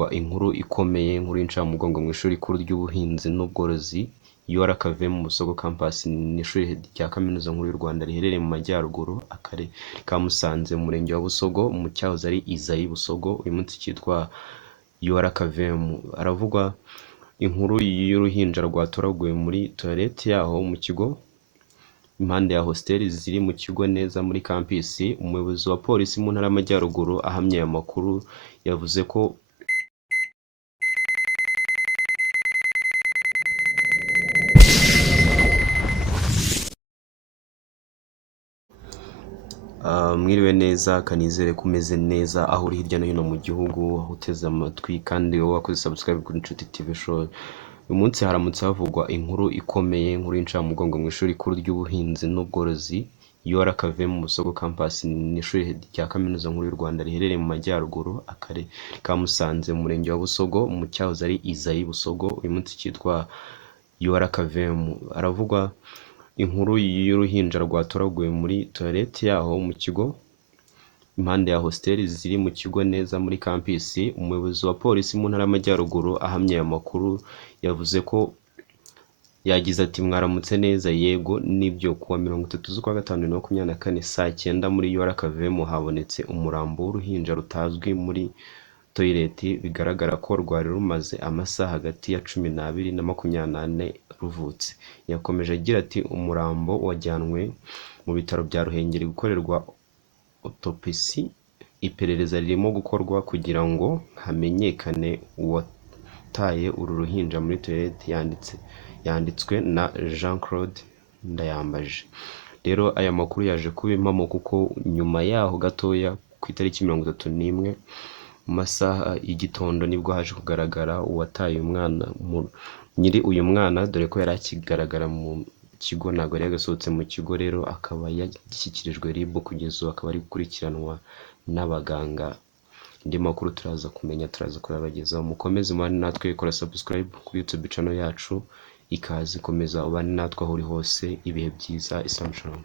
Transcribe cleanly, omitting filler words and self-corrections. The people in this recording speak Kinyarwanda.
havugwa inkuru ikomeye, inkuru y'incamugongo mu ishuri rikuru ry'ubuhinzi n'ubworozi UR KVM Busogo Campus. Ni ishuri rya kaminuza nkuru y'u Rwanda riherereye mu majyaruguru, akarere ka Musanze, mu murenge wa Busogo, mu cyahoze ari Izayi Busogo, uyu munsi cyitwa UR KVM. Haravugwa inkuru y'uruhinja rwatoraguye muri toilette yaho mu kigo, impande ya hosteli ziri mu kigo neza muri campus. Umuyobozi wa polisi mu ntara y'amajyaruguru ahamya aya makuru yavuze ko mwiriwe neza, kanizere ko umeze neza aho uri hirya no hino mu gihugu, aho uteze amatwi kandi wowe wakoze subscribe kuri Inshuti TV Show. Uyu munsi haramutse havugwa inkuru ikomeye, inkuru y'incamugongo mu ishuri rikuru ry'ubuhinzi n'ubworozi UR KVM Busogo Campus. Ni ishuri rya kaminuza nkuru y'u Rwanda riherereye mu majyaruguru, akarere ka Musanze, mu murenge wa Busogo, mu cyahoze ari Izayi Busogo, uyu munsi cyitwa UR KVM. Haravugwa inkuru y'uruhinja rwatoraguye muri toilette yaho mu kigo, impande ya hosteli ziri mu kigo neza muri campus. Umuyobozi wa polisi mu ntara y'amajyaruguru ahamya aya makuru yavuze ko yagize ati mwaramutse neza, yego nibyo, kuwa 30/5/2024 saa 9 muri UR KVM habonetse umurambo w'uruhinja rutazwi muri toilette, bigaragara ko rwari rumaze amasaha hagati ya 12 na 24 ruvutse. Yakomeje agira ati umurambo wajyanwe mu bitaro bya Ruhengeri gukorerwa autopsy. Iperereza ririmo gukorwa kugira ngo hamenyekane uwataye uru ruhinja muri toilette. Yanditswe na Jean Claude Ndayambaje. Rero aya makuru yaje kuba impamo kuko nyuma yaho gatoya ku itariki 31 mu masaha y'igitondo nibwo haje kugaragara uwataye umwana, nyiri uyu mwana, dore ko yari akigaragara mu kigo, ntabwo yari yagasohotse mu kigo. Rero akaba yashyikirijwe RIB, kugeza ubu akaba ari gukurikiranwa n'abaganga. Indi makuru turaza kumenya, turaza kuyabagezaho. Mukomeze mubane natwe, kora subscribe kuri YouTube channel yacu, ikaze komeza ubane natwe aho uri hose. Ibihe byiza, Islam Shalom.